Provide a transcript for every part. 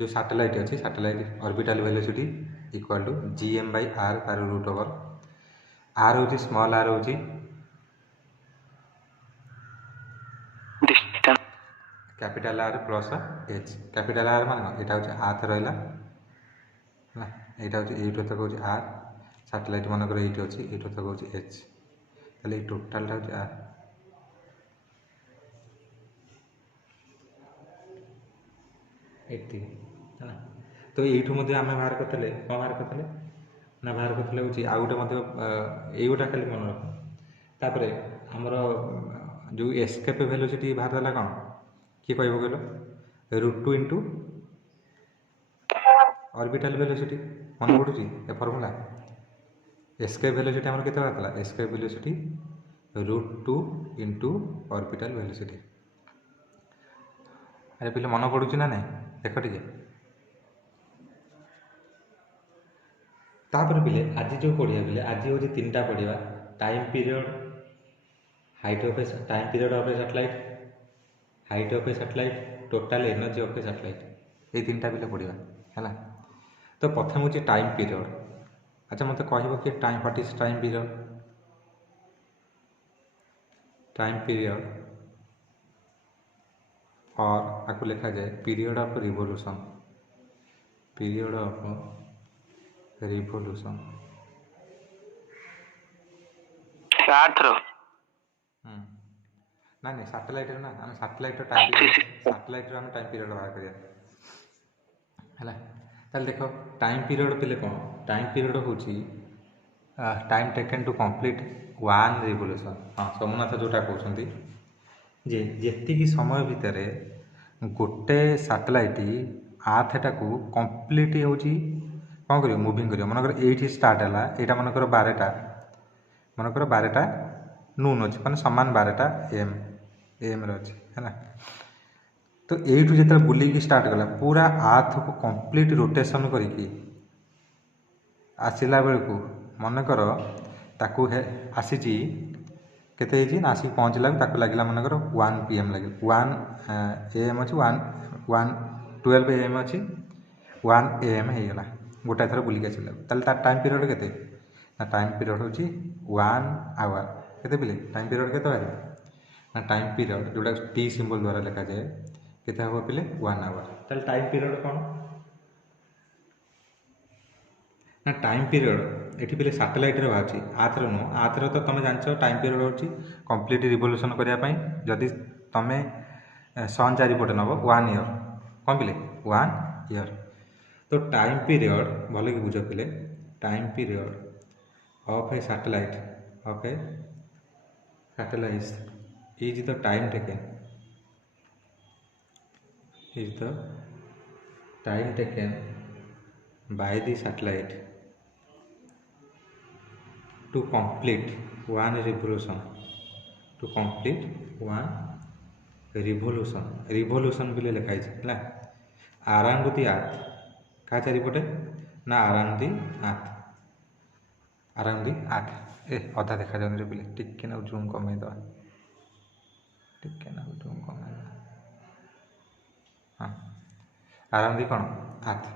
जो सैटेलाइट अच्छी satellite orbital velocity equal to gm/r तार रूट ओवर आर हूँ स्मॉल आर हूँ capital R plus H capital R मान यहाँ हूँ आर्थ रहा है यहाँ हूँ ये तक हूँ आर सैटेलाइट मानकर ये अच्छी ये तक हूँ एच ताले ये टोटालटा हूँ आर एति है तो यू आम बाहर करते कौन बाहर करते ना बाहर करते हूँ आउ गोटे ये खाली मन रख तापर आमर जो एस्केप वेलोसिटी बाहर देला कौन किए कह कहल √2 इंटू ऑर्बिटल वेलोसिटी मन पड़ुची ए फर्मूला एस्केप वेलोसिटी आमर केते बाहर escape velocity √2 into orbital velocity अरे पे मन पड़ुची ना नहीं देख टे तापर पिले आज जो पढ़िया पिले आज हूँ 3टा पढ़िया time period height of A time period of A satellite height of A satellite total energy of A satellite ये 3टा पिले पढ़िया है तो प्रथम हूँ टाइम पीरियड अच्छा मत कह कि time what is time period और आपको लिखा जाए पीरियड ऑफ रिवोल्यूशन ना नहीं सैटेलाइट ना आम सैटेलाइट टाइम पीरियड बाहर करिया है देख टाइम पीरियड पे कौन टाइम पीरियड हूँ time taken to complete one revolution हाँ सोमनाथ जोटा कहते जे जेतिकी समय भितर गोटे सैटेलाइट आर्थटा को कंप्लीट हो कौन कर मुविंग कर मनकर ये स्टार्ट है यहाँ मनकर 12टा नून अच्छे मैंने सामान 12टा एम अच्छे है तो यू जो बुलिकी स्टार्ट कला पूरा आर्थ को कंप्लीट रोटेशन करके आसला बेलू मनकर ताकू आसी केते ना आसिक पहुँचला लगे मनकर 1 PM लगे 1 AM अच्छी 12 AM अच्छी 1 AM होगा गोटाए थर बुलिक आसला तार टाइम पीरियड केते ना टाइम पीरियड हूँ 1 आवर केते पिले टाइम पीरियड केते बारे ना टाइम पीरियड जोटा टी सिंबल द्वारा लिखा जाए केते हम पिले 1 आवर ताल टाइम पीरियड कौन ना टाइम पीरियड ये पिले सैटेलाइट बाहर आर्थर नुह आर्थर तो तुम जान टाइम पीरियड हूँ कंप्लीट रिवोल्यूशन करने जदि तुम सन चारिपटे नब 1 ईयर कौन पिले 1 ईयर तो टाइम पीरियड भल कि बुझ पिले time period of A satellite is the time taken by the satellite to complete one revolution भी लिखाई है around the earth क्या चारिपटे ना around the earth ए अधा देखा जाए पिले टिके ना जूम कमे हाँ around the कौन earth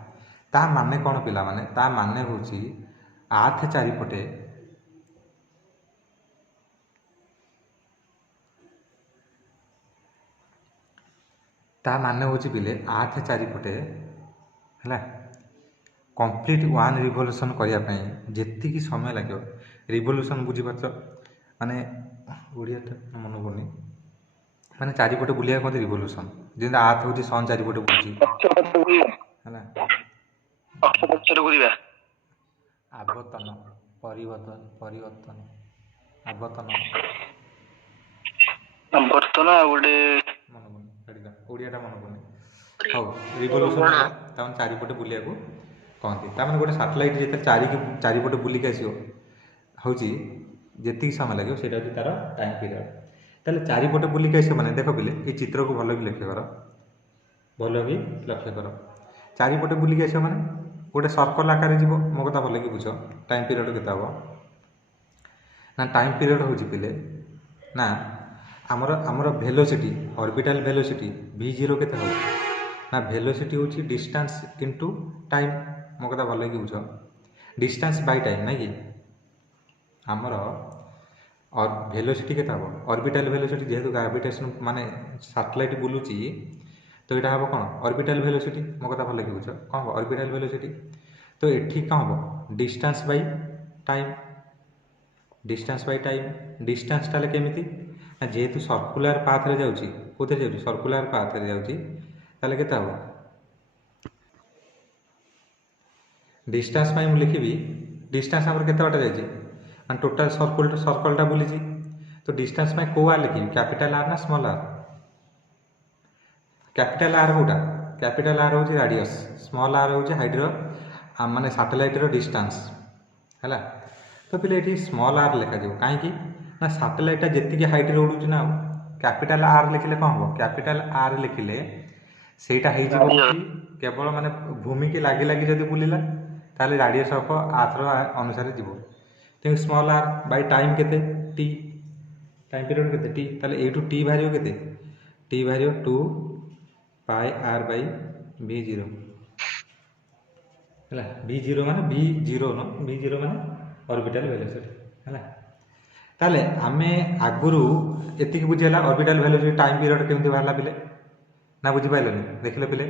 ता माने कौन पिला माने ता माने हूँ आर्थ चारिपटे ता माने हूँ पिले आर्थ चारिपटे है कंप्लीट 1 रिवोल्यूशन करने जी समय लगे रिवोल्यूशन बुझीपार माने ओडिया मन पड़नी माने चारिपटे बुलिया कहते रिवोल्यूशन जमी आर्थ हूँ सन चारिपटे बुझी आवर्तन परिवर्तन आवर्तन ओडिया मन पड़नी हाँ रिवोल्यूशन चारिपटे बुलिया कहती मैंने गोटे सैटेलाइट जो चारिपटे बुलिक आस जी समय लगे से तार टाइम पीरियड ताले चारिपटे बुलिक आस मैंने देख पिले ये चित्र को भल भी लक्ष्य कर चारिपटे बुलिक आस मैंने गोटे सर्कल आकार जीव मो कथा भल कि बुझ टाइम पीरियड केते हम ना टाइम पीरियड हूँ पिले ना आमर वेलोसिटी ऑर्बिटल वेलोसिटी v0 केते हम ना वेलोसिटी होची डिस्टेंस इनटू टाइम मो कथा भल कि बुझ डिस्टेंस बाय टाइम ना कि आमर और वेलोसिटी केता हम ऑर्बिटल वेलोसिटी जेहेतु ग्रेविटेशन माने सैटेलाइट बुलूची तो यहाँ हम कौन ऑर्बिटल वेलोसिटी मो कथा भल कि बुझ कौन हम ऑर्बिटल वेलोसिटी तो ये कौन हम distance by time distance by time distance टाले केमिति ना जेहेतु सर्कुलर पाथ रे जाउची कोथे जाउची सर्कुलर पाथ रे जाउची ताले केता हो डिस्टेंस बाय मु लिखिबी डिस्टेंस हमर केते बाटा जायची आणि टोटल सर्कलटा बुलीची तो डिस्टेंस बाय को आर लिखिबी कैपिटल आर ना स्मॉल आर कैपिटल आर कोटा कैपिटल आर होची रेडियस स्मॉल आर होची हाइट रो माने सैटेलाइट रो डिस्टेंस हैला तो पिले ये स्मॉल आर लिखा जाए कहीं ना सैटेलाइटा जी हाइट रे उड़ू ना कैपिटल आर लिखिले कौन हम कैपिटल आर लिखिले सेटा केवल माने भूमि की लगी लगी जब बुलिला ताले रेडियस ऑफ आर्थ रो अनुसार जीव तो स्मॉल आर बाय टाइम केते टी टाइम पीरियड केते टी ताले एटू टी भारियो केते टी भारियो 2 पाई आर बाय v0 हैला v0 माने v0 न v0 माने ऑर्बिटल वेलोसिटी हैला ताले आमे आगुरु एतिक बुझेला ऑर्बिटल वेलोसिटी टाइम पीरियड केमति बाहला पिले ना बुझी पाइलनी देखिले पिले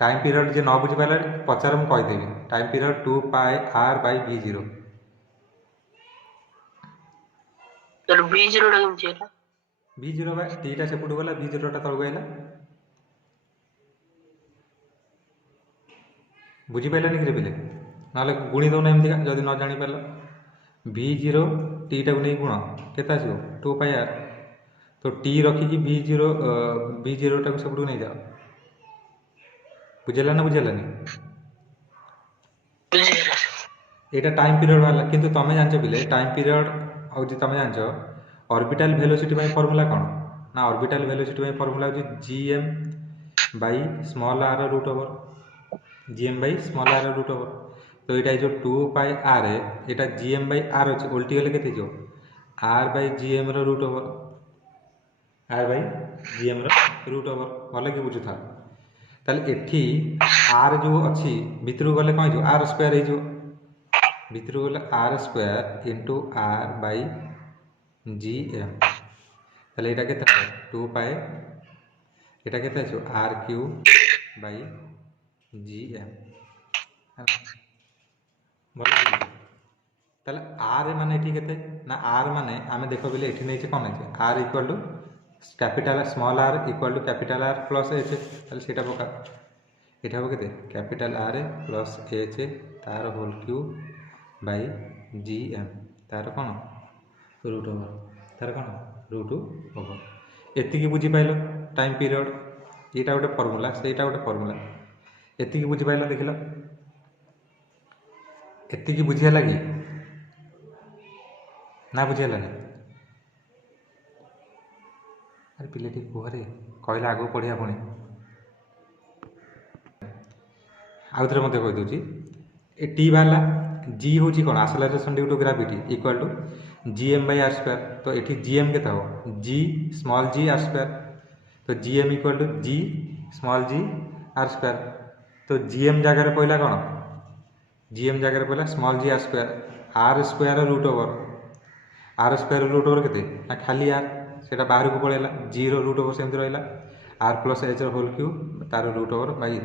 टाइम पीरियड जे न बुझी पाइला पचार मु कहि देबी टाइम पीरियड 2 पाई r बाय v0 तर v0 टा केमति होला v0 बा टीटा सेपुट गला v0 टा तळगु आइला बुझी पाइलनी कि पिले ना गुणी दौन एमती जदि न जानी पार v0 टीटा को नहीं गुण के 2 पाई आर तो टी रखिकी v0 टा सब नहीं जाओ बुझेला ना बुझेलानी यहाँ टाइम पीरियड वाला किंतु तमें जान पिले टाइम पीरियड हूँ तुम जान ऑर्बिटल वेलोसिटी फॉर्मूला कौन ना ऑर्बिटल वेलोसिटी फॉर्मूला हूँ gm by small R root over gm by small R root over तो यहाँ जो 2 पाई आर है यहाँ gm बाई आर अच्छे उल्टी गले के R by gm root over R by gm root over भले कि बुझुथा ताले एठी आर जो अच्छी भितर गले कौन हो आर स्क्वायर हो भितर गले R square into R by gm ताले यहाँ के 2 पाई यहाँ के आर क्यू बाई gm ताले आर माने एठी केते ना आर माने आमे देखो बिले एठी नैचे कोन है R equal to capital small R equal to capital R plus H ताले सेटा पका एठा हो केते कैपिटल आर प्लस एच तार होल क्यूब बाय gm तार कोन रूट ओवर तार कोन रूट ओवर एति की बुझी पाइलो टाइम पीरियड एटा गोटे फार्मूला सेटा गोटे फार्मूला एति की बुझी पाइलो देखिलो एति की बुझी हला कि ना बुझी हलानी अरे पिले ठीक कुहरे कहला आगो पढ़िया पुणी आउ थे मत कही दूसरी ए टी बाहर जी हूँ कौन acceleration due to gravity equal to gm by R square तो ये gm के g small g R square तो gm equal to g small g R square तो gm जगह पहला कौन gm जगह पहला small g R square root over के ना खाली आर से बाहर को पड़ेगा जी रूट ओवर सेमती रहा R plus H whole cube तार root over by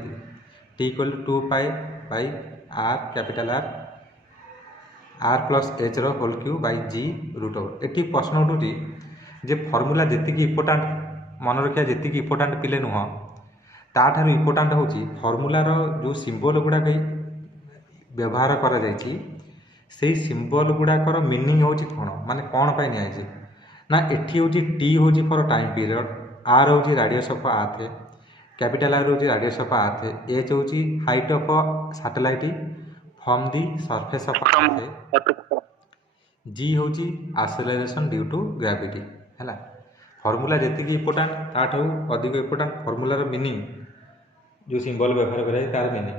T equal to 2 pi by R capital R plus H whole cube by G root over ये प्रश्न उठुटी जे फर्मूला जी इम्पोर्टाट मन रखा जी इम्पोर्टाट पिले नुह ताठार इम्पोर्टाट हूँ फर्मूलार जो सिंबल गुड़ाक व्यवहार कर सिंबल गुड़ाकर मीनिंग हूँ कौन माने कौन पाई निआई ना एठी हूँ टी हूँ फॉर टाइम पीरियड आर हूँ radius of earth capital R हूँ रेडियस ऑफ अर्थ एच हूँ height of satellite from the surface of earth G हूँ एक्सेलरेशन ड्यू टू ग्रेविटी है फर्मूला जी इम्पोर्टाट ताठू अधिक इम्पोर्टाट फर्मूलार मीनिंग जो सिंबल व्यवहार कराए तार मीनिंग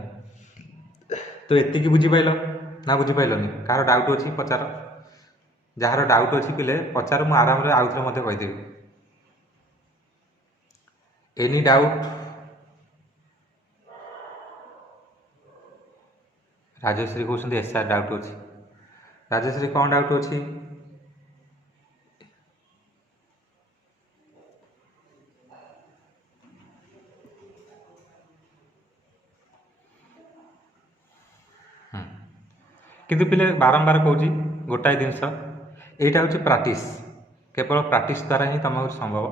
तो एति बुझीपाल ना बुझीपालनी कार डाउट अच्छी पचार जार डाउट अच्छी पिले पचार मु आराम रे आउ थे मते कहीदेवी एनी डाउट राजश्री कहते एस आर डाउट अच्छी राजश्री कौन डाउट अच्छी किंतु पिले बारंबार कहूँ गोटाए जिनस यहाँ हूँ प्राक्टिस केवल प्राक्टिस द्वारा ही तुम संभव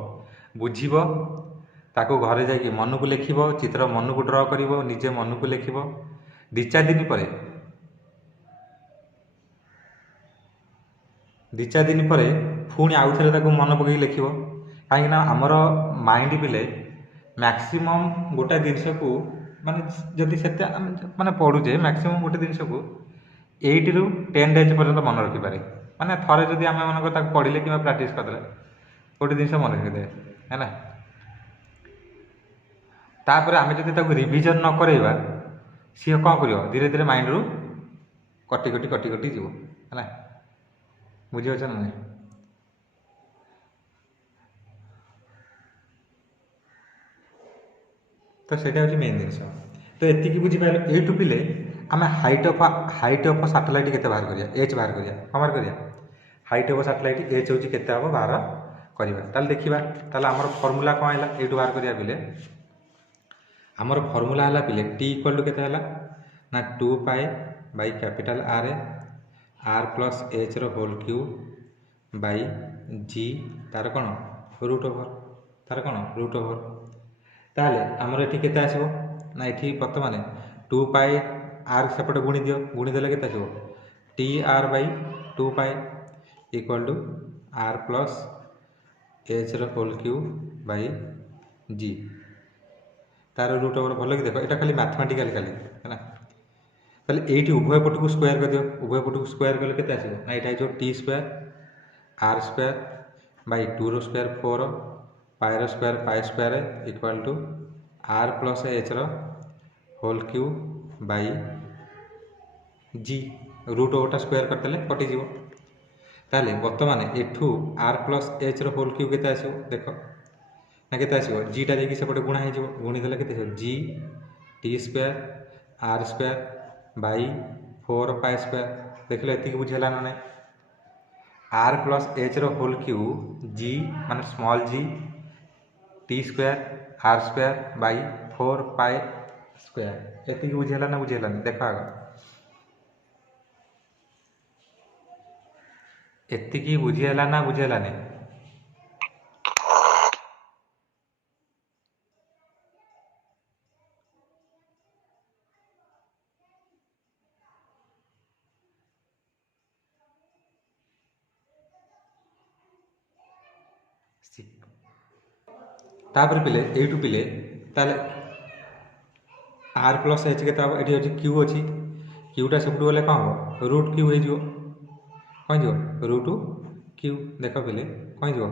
बुझब ताको घरे जाकि मन को लिख चित्र मन को ड्र कर निजे मन को लिख दी चार दिन पर दी चार दिन पर पुणी आउ थे मन पकई लिख कहीं आमर माइंड पिले मैक्सिमम गोटे जिनस को माने जदि से माने पढ़ुचे मैक्सिमम गोटे जिनस को 8 ରୁ 10 डेज पर्यंत मन रखिपारे माने थरे जदि आम मन पढ़ले कि प्राक्ट करदे गोटे जिन मन रखिदे है ना तापर आम जब रिविजन न करवा सी कौन कर धीरे धीरे माइंड रू कटि कटि कटि कटि जीव है बुझीपार ना नहीं तो ସେଇଟା ହେଉଛି मेन जिनस तो एतिकी बुझीपार एटू पिले आम हाइट ऑफ सैटेलाइट केते बाहर करिया एच बाहर करिया कौन बाहर करिया हाइट ऑफ सैटेलाइट एच होची केते हबो बाहर करिया ताल देखिबा ताल हमर फार्मूला कोन हैला एटू बाहर करिया पिले हमर फार्मूला हैला पिले t इक्वल टू केते हैला ना 2 pi by capital r r plus h रो होल क्यूब बाय g तार कोन रूट ओवर ताले हमर एठी केते आसीबो ना एठी वर्तमान 2 पाई आर सेपटे गुणी दियो गुणी देले केते आसीबो T R by 2 pi equal to R plus H रो होल क्यूब बाई जी तार रूट ओवर भल कि देख यहाँ खाली मैथमेटिकल खाली है ना ताले एठी उभय पट को स्क्वायर कर दियो उभय पट को स्क्वायर करले केते आसीबो ना एटा जो T square R square by 2 रो स्क्वायर 4 पाई रो square pi square equal to R plus H रो whole cube by G root ओवरटा स्क्वायर करदेले कटिज ताले बर्तमान एठू आर प्लस एच रो होल क्यूब केते आसीबो देख ना केते आसीबो जीटा जाकि सेपटे गुणा हो गुणी देले केते आसीबो G T square R square by 4 pi square देखले एतिकी बुझेला ना नहीं आर प्लस एच रो होल क्यूब जी माने small G T square R square by 4 pi square एतिकी बुझेला ना बुझेलानी देख आग एतिकी बुझेला ना बुझेलानी तापर पिले एटू पिले ताले आर प्लस एच के ये अच्छे क्यू अच्छी क्यूटा सेपटू गले कौन हम रूट क्यू हो कौन जो रूट क्यू देख पिले कौन जो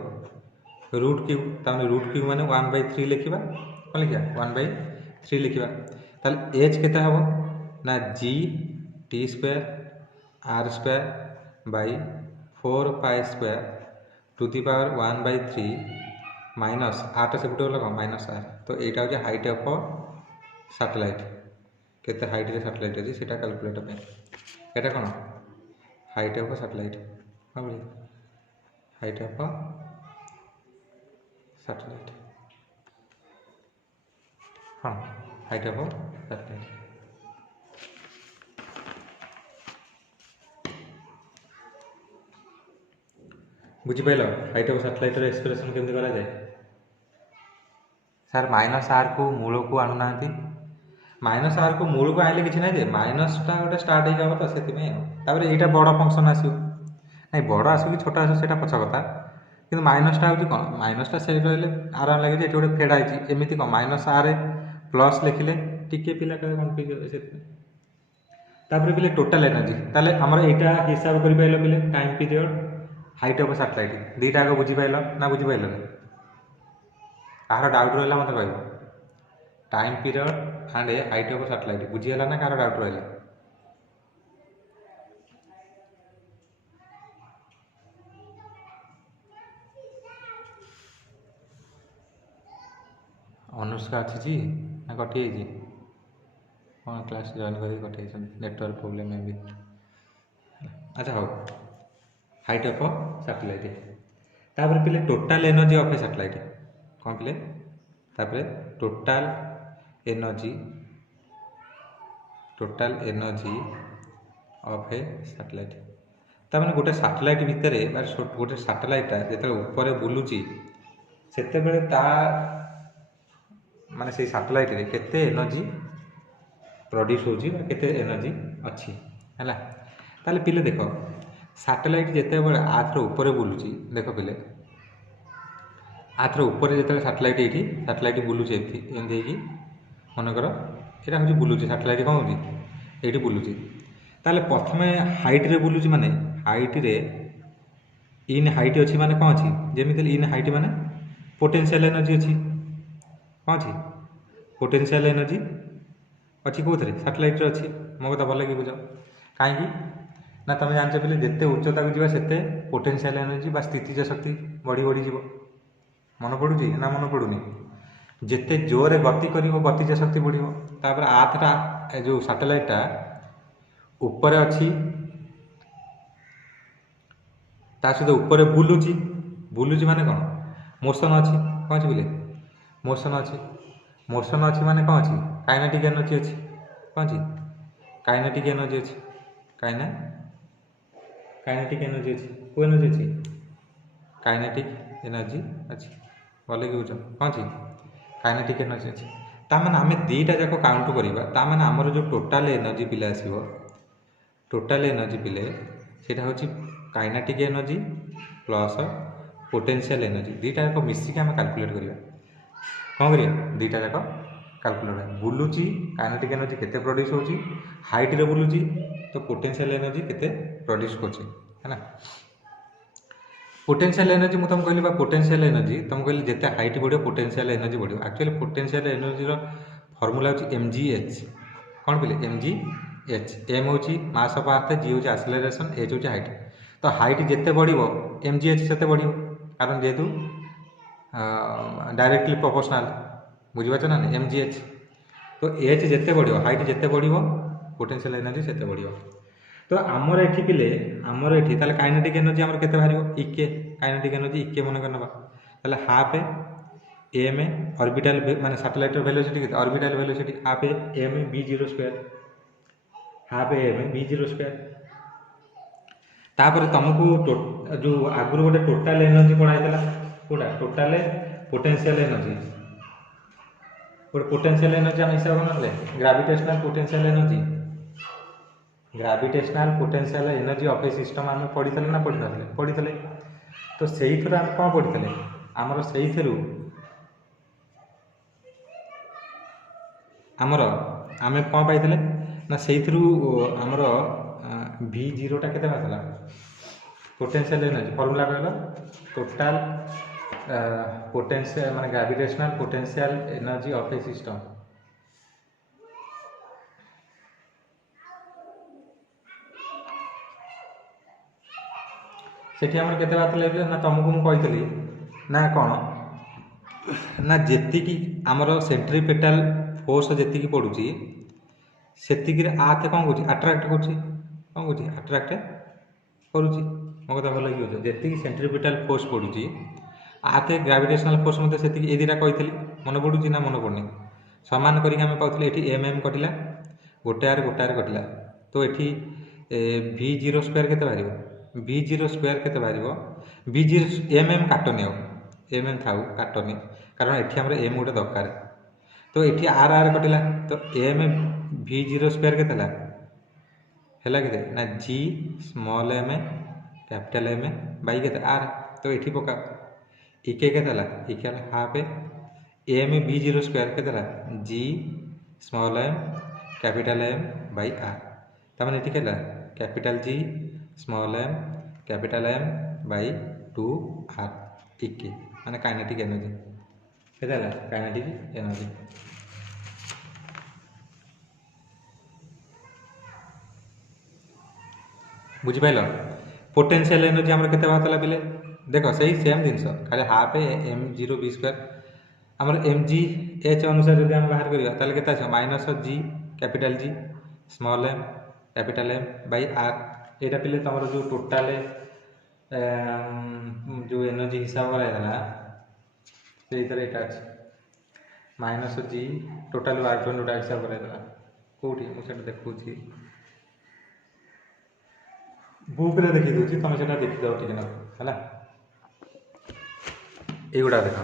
रूट क्यू तमें रूट क्यू मैंने 1/3 लिखा कौन लिखा 1/3 लिखा ताले एच के हम ना G T square R square by 4 pi square to the power 1/3 minus आरटा से गला कौन माइनस आर तो यहाँ हूँ हाइट ऑफ सैटेलाइट केते हाइट रे सैटेलाइट अच्छी से कैलकुलेट यहाँ कौन हाइट ऑफ सैटेलाइट हाँ बोलिए हाइट ऑफ सैटेलाइट हाँ हाइट ऑफ सैटेलाइट बुझिपाल हाइट ऑफ सैटेलाइट एक्सप्रेशन केमती करा जाए सर माइनस आर को मूल को आणुना माइनस आर को मूल को आइले कि ना माइनसटा गोटे स्टार्ट हो तो से यहाँ बड़ फंक्शन आसो नहीं बड़ आसो कि छोट आसो से पछ कथा कि माइनसटा हूँ कौन माइनसटा से रही आराम लगे ये गोटे फेड़ा है एमती कौन माइनस आर प्लस लिखिले टिके पिला कन्फ्यूज से पिले टोटाल एनर्जी ताले आमर यहाँ हिसाब कर पाइल पिले time period height of satellite दीटा आगे बुझीपाल ना बुझीपाल कहार डाउट रहा मत कह time period and height of satellite बुझीगला ना कहार डाउट रहा अनुष्का अच्छी ना कटि हाँ क्लास जॉइन कर कटे नेटवर्क प्रोब्लेम में भी। अच्छा हो हाइट ऑफ सैटेलाइट तापर पिले total energy of A satellite कौन पिले तापर total energy of A satellite तार गोटे सैटेलाइट भितर गोटे सैटेलाइटा जो ऊपर बुलूची सेते बेले ता माने से सैटेलाइट रे केते एनर्जी प्रोड्यूस होची केते एनर्जी अच्छी है ताले पिले देख सैटेलाइट जिते बड़े आथर ऊपर बुलूची देख पिले आथर ऊपर जिते सैटेलाइट ये सैटेलाइट बुलूची एमती मनकर यहाँ हूँ बुलूची सैटेलाइट कौन होती ये बुलूची ताले प्रथमे हाइट रे बुलूची माने हाइट रे इन हाइट अच्छी माने कौन अच्छी जमी इन हाइट माने पोटेंशियल एनर्जी अच्छी कौन अच्छी पोटेंशियल एनर्जी अच्छी कौन सैटेलाइट अच्छी मो कथा भल लगे बुझ कहीं ना तुम जानते पे जिते उच्चता को जीवा सेते पोटेंशियल एनर्जी बा स्थितिज शक्ति बढ़ी बढ़ी जीव मन पड़ुची ना मन पड़ुनी जिते जोरे गति कर गतिज शक्ति बढ़ो तापर आथटा जो सैटेलाइटा ऊपर अच्छी ता सहित ऊपर बुलूची बुलूची माने कौन मोशन अच्छी कौन अच्छी बोले मोशन अच्छी माने कौन अच्छी काइनेटिक एनर्जी अच्छी कौन अच्छी काइनेटिक एनर्जी अच्छी काइनेटिक एनर्जी अच्छी को एनर्जी अच्छी काइनेटिक एनर्जी अच्छी भले कि बुझ कौन अच्छी काइनेटिक एनर्जी अच्छी ताମାନେ आम दीटा जाक काउंट करवा ताମାନେ आमर जो टोटाल एनर्जी पिले आसो टोटाल एनर्जी पिले सेटा हूँ kinetic energy plus potential energy दीटा जाक मिसिक आम कैलकुलेट करवा कौन करिया दीटा जाक कैलकुलेट बुलूची काइनेटिक एनर्जी केते प्रोड्यूस होची हाइट रे बुलूची तो पोटेंशियल एनर्जी केते प्रोड्यूस करची है ना पोटेंशियल एनर्जी मुझे तुमको कहली पोटेंशियल एनर्जी तुमको कहली जिते हाइट बढ़ो पोटेंशियल एनर्जी बढ़ो एक्चुअली पोटेंशियल एनर्जी फर्मूला हूँ mgh कौन बोले mgh m हूँ मास ऑफ अर्थ g हूँ एक्सेलरेशन h हूँ हाइट तो हाइट जिते बढ़ो mgh से बढ़ो कारण जेहेतु डायरेक्टली प्रोपोर्शनल बुझीपार ना mgh तो h जिते बढ़ो हाइट जिते बढ़ो पोटेंशियल एनर्जी से बढ़ो तो आमर एठी पिले आमर एठी ताले काइनेटिक एनर्जी आमर केते बाहरियो इके काइनेटिक एनर्जी इके मन करनबा ताले हाफ एम ऑर्बिटल माने सैटेलाइट वेलोसिटी केते orbital velocity half M v0 square half M v0 square तापर तुमको जो आगुर गोटे टोटाल एनर्जी पढ़ाइला कोटा टोटाल पोटेंशियल एनर्जी गोटे पोटेंशियल एनर्जी हम हिसाब करले gravitational potential energy gravitational potential energy of a system आम पढ़ी ना पढ़ी ना पढ़ी तो से आम कौन पढ़ी आमर से आमर आम कौन पाई ना से आमर v0टा के पोटेंशियल एनर्जी फर्मूला कहल टोटाल पोटेंशियल माने gravitational potential energy of a system सेठी आमर केते बात लागले ना तुमको मु कहितली ना कौन ना जेतिकी आमर सेंट्रीपेटल फोर्स जेतिकी पड़ुची सेतिकी आते कौन करुची अट्राक्ट करुची कौन करुची अट्राक्ट करुची मो कथा भल लगे जेतिकी सेंट्रीपेटल फोर्स पड़ुची आते ग्रेविटेशनल फोर्स मते सेतिकी ए दिरा कहितली मन पड़ुची ना मन पड़नी समान करिक आमे पाउतले एठी एम कटिला गोटार कटिला तो एठी v0 स्क्वायर केते बारिबो v0 स्क्वायर केते बारिबो v0 mm काटनी आउ mm थाउ काटनी कारण एठी हमर m गोटे दरकार तो एठी r कटिला तो m v0 स्क्वायर केते हैला केते ना g small m capital M by केते r तो एठी पका इके केते equal half m v0 square केते g small m capital M by r तमाने एठी केला capital G small m capital M by 2r इके माने काइनेटिक एनर्जी केते काइनेटिक एनर्जी बुझी पाइल पोटेंशियल एनर्जी आमर केते बातला बिले देखो सही सेम जिनस खाली हाफ m0 v स्क्वायर आमर mgh अनुसार जब हम बाहर करिया ताले केते आछो -g capital G small M capital M by R यहाँ पे तुम जो टोटाल जो एनर्जी हिसाब कराइला से यहाँ अच्छे माइनस जी टोटाल वर्क डन जोटा हिसाब कराइला कौटी मुझे देखूँ बुक रे देखी दूसरी तुम से देखीद टे है युड़ा देख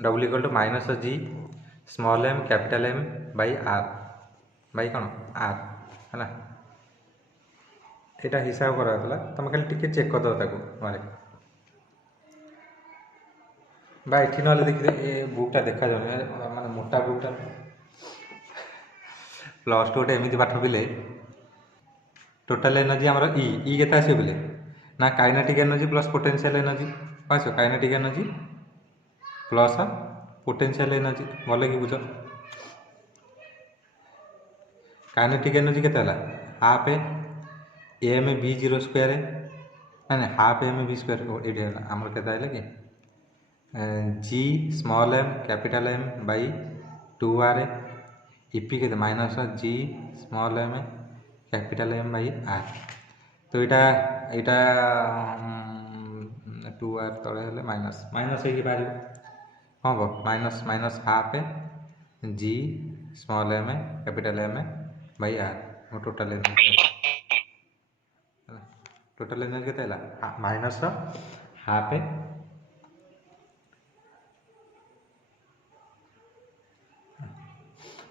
double equal to minus G small M capital M by R by कौन आर है यहाँ हिसाब कराला तुम खाली टिके चेक करदे ताको मारे बा ये ना देखिए ये बुकटा देखा जाए माने मोटा बुकटा प्लस टू गोटे एमती पाठ पिले टोटाल एनर्जी आमर ई के आस बोले ना kinetic energy plus potential energy पास kinetic energy plus potential energy भल कि बुझ काइनेटिक एनर्जी के half m v zero square ना हाफ एम बी स्क्वायर ये आमर के कि G small M capital M by 2r EP के minus G small M capital M by r तो यहाँ 2r तले माइनस माइनस हो बाहर हम minus minus half G small M capital M by are total energy के minus half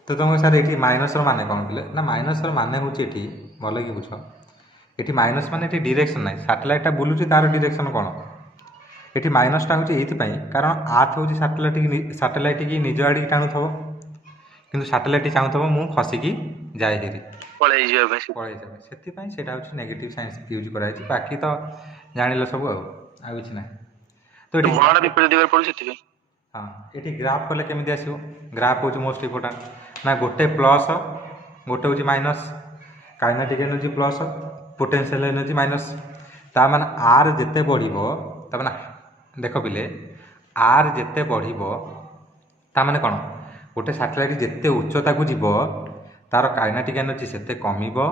तो तुमको सर ये माइनस मान कौन बोले ना माइनस मान हूँ ये भल कि बुझ ये माइनस मान ये डिरेक्शन ना सैटेलाइटा बुलूची तार डिरेक्शन कौन ये माइनसटा हूँ ये कारण आर्थ हूँ सैटेलाइट की निज आड़ टाणुथ कि सैटेलाइट चाहूब मु खसिकी जाए हेरी पलि जाए से नेगेटिव साइंस यूज कराई बाकी तो जान सब आ कि ना तो हाँ ये ग्राफ कले केमी आसो ग्राफ हूँ मोस्ट इम्पोर्टाट ना गोटे प्लस गोटे हूँ minus kinetic energy plus potential energy minus ता माने आर जिते बढ़िबो ता माने देख पिले आर जिते बढ़िबो ता माने कोन गोटे सैटेलाइट जिते उच्चता को जीवो तार काइनेटिक एनर्जी सेते कमिबो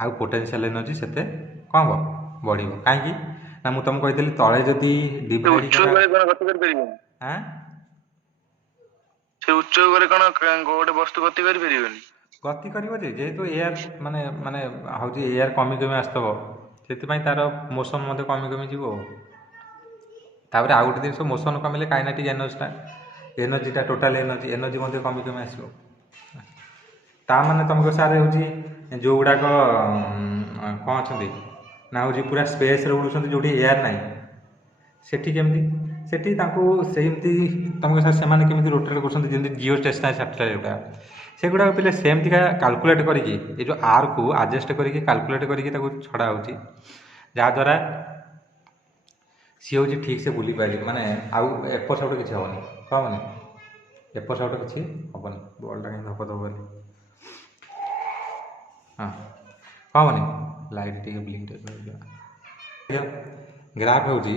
आ पोटेंशियल एनर्जी सेते कम बढ़िबो काहेकि ना मु तुमको कहितली तळे जदी डिवाइड करा हां से उच्च करे कोन गोटे वस्तु गति करि परिबनी गति करिवो जे जेहेतु एयर माने माने हउजी एयर कमी कमी आस्तबो सेति पई तार मोशन मध्ये कमी कमी जीवो तापर आ गोटे दिन मोशन कमिले काइनेटिक एनर्जीटा टोटाल एनर्जी मध्ये कमी कमी आसबो ता माने तुमको सारे हउजी जो गुडा को कोन अछंती ना हउजी पूरा स्पेस रे उडुछंती जोडी एयर नाही सेठी केमती सेठी तांको सेमती तुमको सर से माने केमती रोटेट करछंती जेंती जियो स्टेशनरी सैटेलाइट गुडा सेगुड़ा पे सेमती का कैलकुलेट करके ये जो आर को एडजस्ट करके कैलकुलेट करके छड़ा हो जहाँद्वारा सी हूँ ठीक से बुली पारे माने आउ एपर साइड किसी हेनी कहनी एपर साइड किसी हेनी बल्टा कहीं धप धप हाँ कहनी लाइट टे ब्लिंक ग्राफ हूँ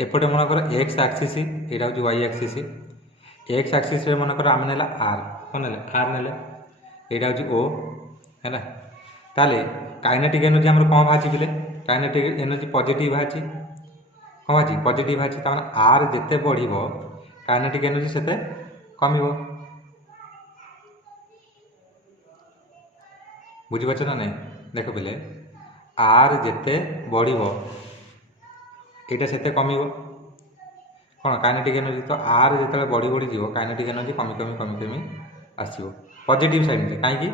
एपटे मनकर एक्स एक्सिस यहाँ हूँ वाई एक्सिस एक्स एक्सिस मनकर आम ना आर कौन आर ना यहाँ हूँ ओ है ताले काइनेटिक एनर्जी आम कौन बाहर बोले काइनेटिक एनर्जी पॉजिटिव बाहर कौन बाहर पॉजिटिव बाहर आर जिते बढ़ काइनेटिक एनर्जी से कम बुझीपार ना नहीं देख पिले आर जिते बढ़ यहाँ से कम कौन काइनेटिक एनर्जी तो आर जो बढ़ी बढ़ी जीव काइनेटिक एनर्जी कमी कमी कमी कमी आसो पॉजिटिव साइड में कहीं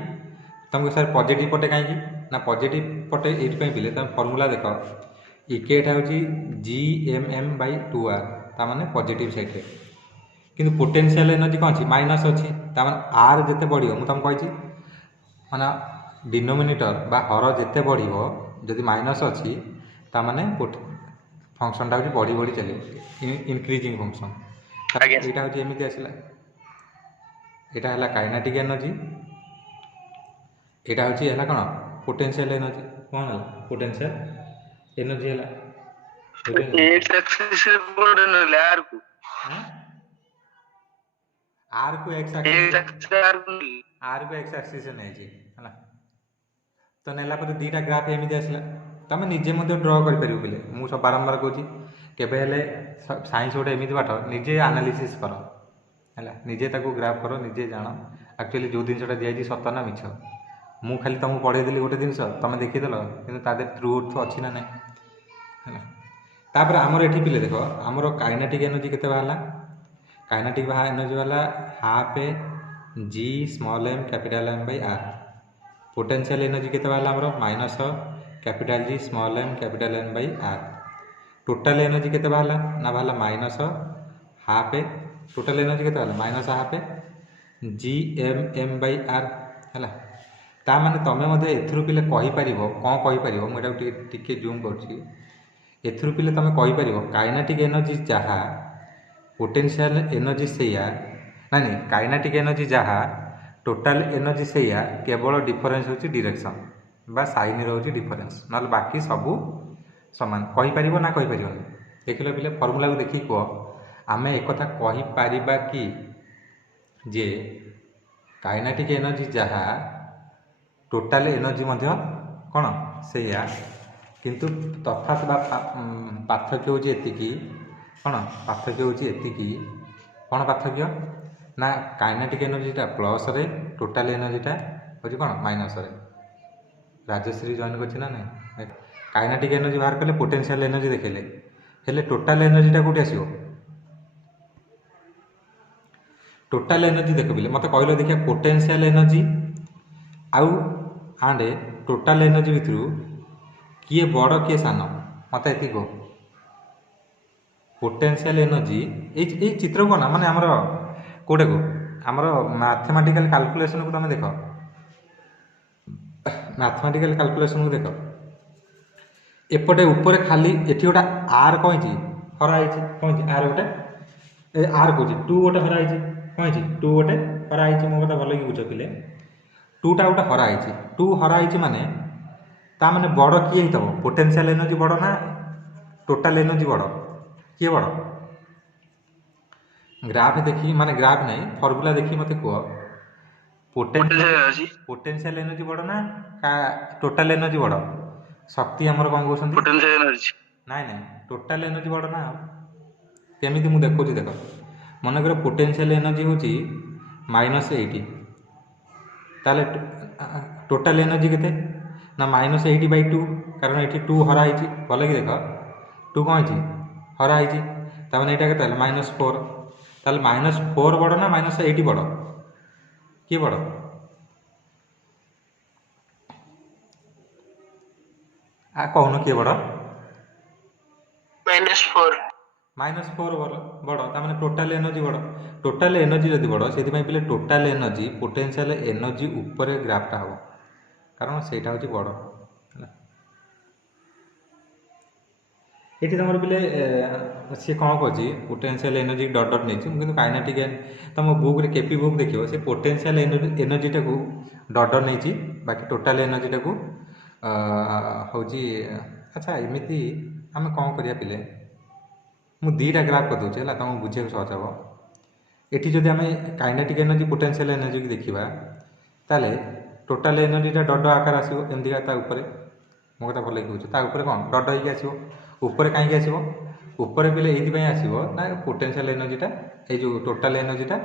तुमको सर पॉजिटिव पटे कहीं ना पॉजिटिव पटे ये पिले तुम फर्मूला देख इकेटा हूँ GMM/2r ताने पॉजिटिव साइड रे किंतु पोटेंशियल एनर्जी कौन अच्छी माइनस अच्छी आर जिते बढ़ मुझे तुमको कही माना डिनोमिनेटर बा हर जिते बढ़ जदि माइनस अच्छी ताने फंक्शनटा हूँ बढ़ी बढ़ी चलिए इनक्रिजिंग फंक्शन यहाँ हूँ एमती आसला यहाँ है काइनेटिक एनर्जी यहाँ हूँ कौन पोटेंशियल एनर्जी कौन है पोटेंशियल एनर्जी है आर को एक्स एक एक्सिस एक्सिस आर को आर को एक्स एक्सिस ନେଇଛି ହେଲା। ତ ନେଲା ପରେ ଦୁଇଟା ଗ୍ରାଫ୍ ଏମିତି ଆସିଲା। ତୁମେ ନିଜେ ମଧ୍ୟ ଡ୍ର କରିପାରିବ ପିଲେ। ମୁଁ ସବୁ ବାରମ୍ବାର କହୁଛି କେବେ ହେଲେ ସାଇନ୍ସ ଗୋଟେ ଏମିତି ପାଠ ନିଜେ ଆନାଲିସିସ୍ କର ହେଲା, ନିଜେ ତାକୁ ଗ୍ରାଫ୍ କର, ନିଜେ ଜାଣ ଆକ୍ଚୁଆଲି ଯେଉଁ ଜିନିଷଟା ଦିଆଯାଇଛି ସତ ନା ମିଛ। ମୁଁ ଖାଲି ତୁମକୁ ପଢ଼େଇଦେଲି ଗୋଟେ ଜିନିଷ ତୁମେ ଦେଖିଦେଲ, କିନ୍ତୁ ତା ଦେହରେ ଟ୍ରୁଥ୍ ଅଛି ନା ନାହିଁ ହେଲା। ତାପରେ ଆମର ଏଠି ପିଲେ ଦେଖ ଆମର କାଇନେଟିକ୍ ଏନର୍ଜି କେତେ ବାହାରିଲା? କାଇନେଟିକ୍ ଏନର୍ଜି ବାହାରିଲା half G small m capital M by r. Potential energy केते बाहला हमरो minus capital G small M capital N by r. Total energy केते बाहला ना बाहला minus half a, total energy केते बाहला minus half a G m m by r हैला। ता माने तमे मध्ये एथरु पिले कहि परिबो कोन कहि परिबो म एटा टिके जूम करछि। एथरु पिले तमे कहि परिबो काइनेटिक एनर्जी जहा पोटेंशियल एनर्जी सेया नानी काइनेटिक एनर्जी जहा टोटाल एनर्जी से केवल डिफरेन्स होची डायरेक्शन बा साइन रोची डिफरेन्स, ना बाकी सबू समान कहीपर ना कहीपर। देख लो पिले फर्मूला को देखिए कह आम एक कहीपर कि जे काइनेटिक एनर्जी जहाँ टोटाल एनर्जी कौन से किंतु तफात बा पार्थक्य होची एतिकी कौन पार्थक्य होची एतिकी कौन पार्थक्य ना काइनेटिक एनर्जीटा प्लस रे टोटाल एनर्जीटा होची कौन माइनस रे। राजश्री जॉइन करछि ना नहीं? काइनेटिक एनर्जी बाहर कले पोटेंशियल एनर्जी देखेले हेले टोटाल एनर्जीटा कोठी आसीबो? टोटाल एनर्जी देख बिले मते कहलो देखिया पोटेंशियल एनर्जी आउ आंडे टोटाल एनर्जी भितरु किए बड़ किए सान मते एति को पोटेंशियल एनर्जी ए चित्र को ना माने हमर कोटे को आमर मैथमेटिकल कैलकुलेशन को तुम देख मैथमेटिकल कैलकुलेशन को देख एपटे ऊपर खाली एटी गोटा आर कहीं हराई कहीं आर गोटे आर कौन टू गोटे हराई कहीं टू गोटे हराई मो कथा भल कि बुझ पिले टूटा गोटे हराई टू हराई माने ता माने बड़ किए ही पोटेंशियल एनर्जी बड़ ना टोटाल एनर्जी बड़ किए बड़? ग्राफ देखी माने ग्राफ नहीं फॉर्मूला देखी मते कह पोटेंशियल एनर्जी बड़ ना टोटाल एनर्जी बड़? शक्ति हमर कोन कहउछन पोटेंशियल एनर्जी नहीं नहीं टोटाल एनर्जी बड़ ना केमिति मु देखौची देख मन कर पोटेंशियल एनर्जी होची -80 ताले टोटाल एनर्जी केते ना -80/2 कारण एठी 2 हरा आइची भले कि देख 2 कोन आइची हरा आइची ता माने एटा केते -4 ताले -4 बड़ ना -80 बड़ किए बड़? आ कहून किए बड़? -4 बड़ ता माने टोटाल एनर्जी बड़। टोटाल एनर्जी जदि बड़ सेति पई पिले टोटाल एनर्जी पोटेंशियल एनर्जी ऊपर ग्राफटा हो कारण सेटा होची बड़ हैला। एठी तमर पिले सी कौन कह पोटेंशियल एनर्जी डट डट नहीं कि काइनेटिक तुम बुक रे केपी बुक देखिए से पोटेंशियल एनर्जी टाक डट डट नहीं बाकी टोटाल एनर्जी टाक हूँ। अच्छा एमती आम कौन करिया पिले मु दीटा ग्राफ कर दूचे है तुमको बुझे सहज हम। एटी जदि आम काइनेटिक एनर्जी पोटेंशियल एनर्जी की देखा ताले टोटाल एनर्जीटा डट आकार आसो एमती ऊपर मो कथा भल कि ऊपर कौन डट होगी आसो ऊपर कहीं आसो ऊपर पिले ये आसो ना पोटेंशियल एनर्जीटा ये जो टोटाल एनर्जीटा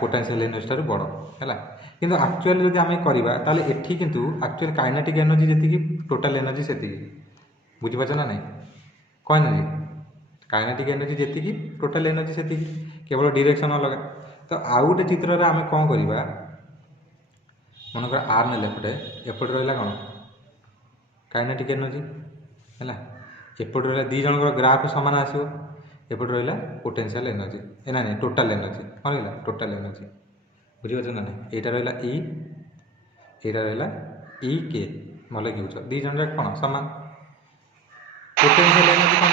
पोटेंशियल एनर्जी ठार बड़ है किंतु एक्चुअली जब आम करवा ताले एठी किंतु एक्चुअली काइनेटिक एनर्जी जी टोटाल एनर्जी से बुझीपार ना नहीं कौन एनर्जी काइनेटिक एनर्जी जी टोटाल एनर्जी से केवल डायरेक्शन अलग। तो आउ गोटे चित्र आम कौन करवा मनकर आर ने एपटे एपटे रहा कौन काइनेटिक एनर्जी है एपटे रहा दी जनकर ग्राफ सामान आसो एपटे रहा पोटेंशियल एनर्जी ना नहीं टोटाल एनर्जी कौन रहा टोटाल एनर्जी बुझीपार ना नहीं यहाँ रहा इ यहाँ रहा इ के भल कि बुझ दी जन कौन सामान पोटेंशियल एनर्जी कौन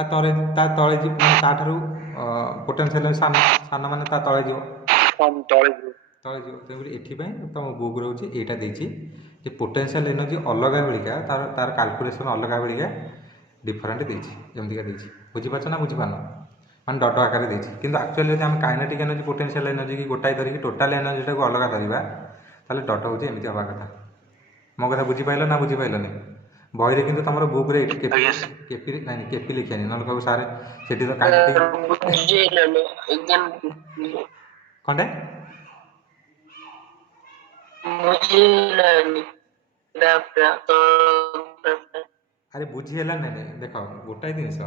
तले ताठू पोटेंशियल सान सान मान तले जीव तले जीव तेणुक ये तुम बुक रोचे यहाँ देखिए पोटेंशियल एनर्जी अलग बेलिका तार तार कैलकुलेशन अलग बेलिका डिफरेंट देमतीका बुझीपार ना बुझीपार ମାନେ ଡଟ ଆକାରରେ ଦେଇଛି। କିନ୍ତୁ ଆକ୍ଚୁଆଲି ଯଦି ଆମେ କାଇନେଟିକ୍ ଏନର୍ଜି ପୋଟେନ୍ସିଆଲ୍ ଏନର୍ଜି କି ଗୋଟାଏ ଧରିକି ଟୋଟାଲ୍ ଏନର୍ଜିଟାକୁ ଅଲଗା ଧରିବା ତାହେଲେ ଡଟ ହେଉଛି ଏମିତି ହେବା କଥା। ମୋ କଥା ବୁଝିପାରିଲ ନା ବୁଝିପାରିଲନି? ବହିରେ କିନ୍ତୁ ତୁମର ବୁକ୍ରେ କେପି ନାଇଁ କେପି ଲେଖିଆନି, ନହେଲେ କହିବୁ ସାର୍ ସେଠି ତ କାଇନେଟିକ୍ ବୁଝିହେଲାନି ଏକ୍ଜାମ୍ କଣଟେ ବୁଝିହେଲାନି ଗ୍ରାଫଟା ତ ଗ୍ରାଫଟା ଆରେ ବୁଝି ହେଲା ନାଇଁ ଦେଖ ଗୋଟାଏ ଜିନିଷ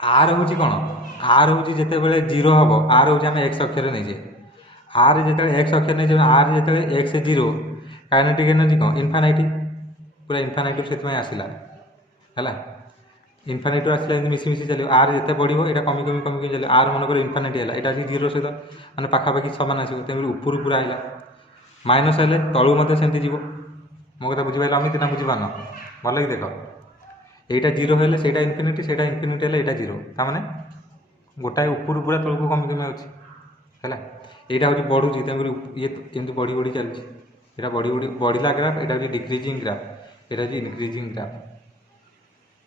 ଆର୍ ହେଉଛି କ'ଣ, ଆର୍ ହେଉଛି ଯେତେବେଳେ ଜିରୋ ହେବ, ଆର୍ ହେଉଛି ଆମେ ଏକ୍ସ ଅକ୍ଷରେ ନେଇଛେ, ଆର୍ ଯେତେବେଳେ ଏକ୍ସ ଅକ୍ଷରେ ନେଇଛେ, ଆର୍ ଯେତେବେଳେ ଏକ୍ସ ଜିରୋ କାଇନେଟିକ୍ ଏନର୍ଜି କ'ଣ ଇନଫାନାଇଟ୍, ପୁରା ଇନଫାନାଇଟ୍ ସେଥିପାଇଁ ଆସିଲା ହେଲା। ଇନଫାନାଇଟ୍ ଆସିଲା ଏମିତି ମିଶି ମିଶି ଚାଲିବ, ଆର୍ ଯେତେ ବଢ଼ିବ ଏଇଟା କମି କମି କମି କମି ଚାଲିବ, ଆର୍ ମନେକର ଇନଫାନାଇଟ୍ ହେଲା, ଏଇଟା ଆସିକି ଜିରୋ ସହିତ ମାନେ ପାଖାପାଖି ସମାନ ଆସିବ, ତେଣୁ ଉପରୁ ପୁରା ଆସିଲା। ମାଇନସ୍ ହେଲେ ତଳକୁ ମଧ୍ୟ ସେମିତି ଯିବ। ମୋ କଥା ବୁଝିପାରିଲ ଅମିତି ନା ବୁଝିପାରୁନ? ଭଲ କି ଦେଖ, এইটা জিরো হলে সেইটা ইনফিনিটি, সেইটা ইনফিনিটি হলে এইটা জিরো, তার মানে গোটাଏ উপରୁ ପୁରା ତଳକୁ କମି କମି ଅଛି ହେଲା। এইটা ହେଉଛି ବଢ଼ୁଛି, ତେଣୁକରି ଇଏ ଏମିତି ବଢ଼ି ବଢ଼ି ଚାଲିଛି, ଏଇଟା ବଢ଼ି ବଢ଼ି ବଢ଼ିଲା ଗ୍ରାଫ୍, ଏଇଟା ହେଉଛି ଡିକ୍ରିଜିଂ ଗ୍ରାଫ୍, ଏଇଟା ହେଉଛି ଇନକ୍ରିଜିଂ ଗ୍ରାଫ୍।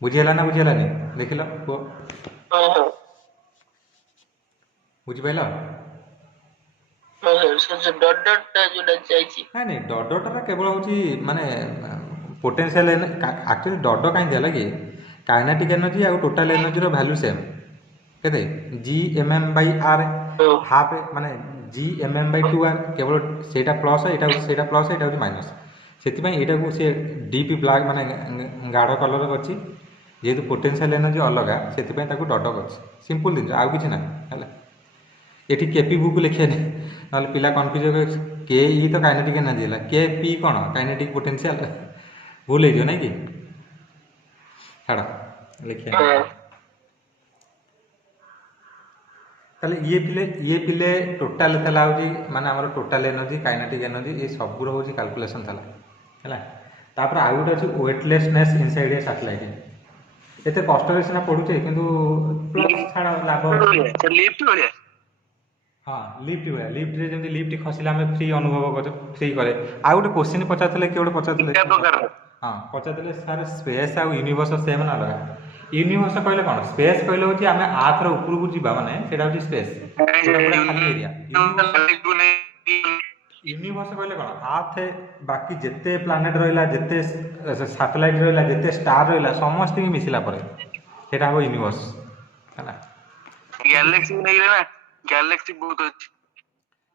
ବୁଝିହେଲା ନା ବୁଝିହେଲାନି? ଦେଖିଲ କୁହ, ବୁଝିପାରିଲ? ନାଇଁ ନାଇଁ ଡଟଟା କେବଳ ହେଉଛି ମାନେ ପୋଟେନ୍ସିଆଲ ଆକ୍ଚୁଆଲି ଡଟ କାହିଁକି ହେଲା କି କାଇନେଟିକ୍ ଏନର୍ଜି ଆଉ ଟୋଟାଲ୍ ଏନର୍ଜିର ଭ୍ୟାଲ୍ୟୁ ସେମ୍ କେତେ G M M by R half ମାନେ G M M Bai 2r, କେବଳ ସେଇଟା ପ୍ଲସ୍ ଏଇଟା ହେଉଛି ସେଇଟା ପ୍ଲସ୍ ଏଇଟା ହେଉଛି ମାଇନସ୍। ସେଥିପାଇଁ ଏଇଟାକୁ ସେ ଡିପ୍ ବ୍ଲାକ୍ ମାନେ ଗାଢ଼ କଲର୍ କରିଛି, ଯେହେତୁ ପୋଟେନ୍ସିଆଲ ଏନର୍ଜି ଅଲଗା ସେଥିପାଇଁ ତାକୁ ଡଟ କରିଛି। ସିମ୍ପଲ୍ ଜିନିଷ, ଆଉ କିଛି ନାହିଁ ହେଲା। ଏଠି କେପି ବୁକ୍ ଲେଖିବାନି, ନହେଲେ ପିଲା କନଫ୍ୟୁଜ୍ ହେବେ, କେ ଇ ତ କାଇନେଟିକ୍ ଏନର୍ଜି ହେଲା, କେ ପି କ'ଣ କାଇନେଟିକ୍ ପୋଟେନ୍ସିଆଲ, ଭୁଲ ହେଇଯିବ ନାଇଁ କି? ଛାଡ଼ ଲେଖିବା। ତାହେଲେ ଇଏ ପିଲେ ଟୋଟାଲ୍ ଥିଲା ହେଉଛି ମାନେ ଆମର ଟୋଟାଲ୍ ଏନର୍ଜି କାଇନେଟିକ୍ ଏନର୍ଜି ଏ ସବୁର ହେଉଛି କାଲକୁଲେସନ୍ ଥିଲା ହେଲା। ତାପରେ ଆଉ ଗୋଟେ ଅଛି ୱେଟଲେସନେସ୍ ଇନସାଇଡ୍ ଏ ସାଟେଲାଇଟ୍। ଏତେ କଷ୍ଟରେ ସିନା ପଢ଼ୁଛେ କିନ୍ତୁ ଛାଡ଼ ଲାଭ। ହଁ ଲିଫ୍ଟ ଭଳିଆ, ଲିଫ୍ଟରେ ଯେମିତି ଲିଫ୍ଟ ଖସିଲେ ଆମେ ଫ୍ରି ଅନୁଭବ କରେ, ଫ୍ରି କରେ। ଆଉ ଗୋଟେ କୋଶ୍ଚିନ୍ ପଚାରିଥିଲେ, କିଏ ଗୋଟେ ପଚାରିଥିଲେ, ହଁ ପଚାରିଥିଲେ ସାର୍ ସ୍ପେସ୍ ଆଉ ୟୁନିଭର୍ସ ସେମ୍ ନା ଅଲଗା? ୟୁନିଭର୍ସ କହିଲେ କ'ଣ, ସ୍ପେସ୍ କହିଲେ ହେଉଛି ଆମେ ଆର୍ଥର ଉପରକୁ ଯିବା ମାନେ ସେଇଟା ହେଉଛି ସ୍ପେସ୍, ଗୋଟେ ଖାଲି ଏରିଆ। ୟୁନିଭର୍ସ କହିଲେ କ'ଣ, ଆର୍ଥ ବାକି ଯେତେ ପ୍ଲାନେଟ୍ ରହିଲା, ଯେତେ ସାଟେଲାଇଟ୍ ରହିଲା, ଯେତେ ଷ୍ଟାର ରହିଲା ସମସ୍ତଙ୍କୁ ମିଶିଲା ପରେ ସେଇଟା ହେବ ୟୁନିଭର୍ସ ହେଲା। ଗ୍ୟାଲେକ୍ସି ବହୁତ ଅଛି।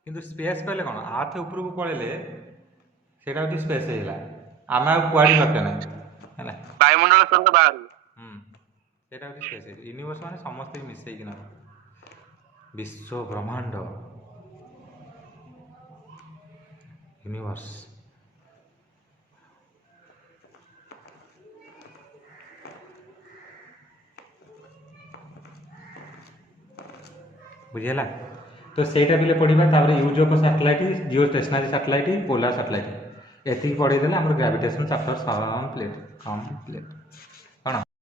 କିନ୍ତୁ ସ୍ପେସ୍ କହିଲେ କ'ଣ, ଆର୍ଥ ଉପରକୁ ପଳେଇଲେ ସେଇଟା ହେଉଛି ସ୍ପେସ୍ ହେଇଗଲା, ଆମେ ଆଉ କୁଆଡ଼େ ଦରକାର ନାହିଁ ହେଲା, ବାୟୁମଣ୍ଡଳ ସ୍ତର ବାହାରୁ ସେଇଟା ହେଉଛି ସ୍ପେସ୍ ହେଇଯିବ। ୟୁନିଭର୍ସ ମାନେ ସମସ୍ତଙ୍କୁ ମିଶେଇକି ନେବ, ବିଶ୍ୱ ବ୍ରହ୍ମାଣ୍ଡ ୟୁନିଭର୍ସ। ବୁଝିହେଲା? ତ ସେଇଟା ବି ପଢ଼ିବା। ତାପରେ use of satellite, Jio stationery satellite, polar satellite, ଏତିକି ପଢ଼େଇଦେଲେ ଆମର ଗ୍ରାଭିଟେସନ୍ ଚାପ୍ଟର କମ୍ପ୍ଲିଟ୍।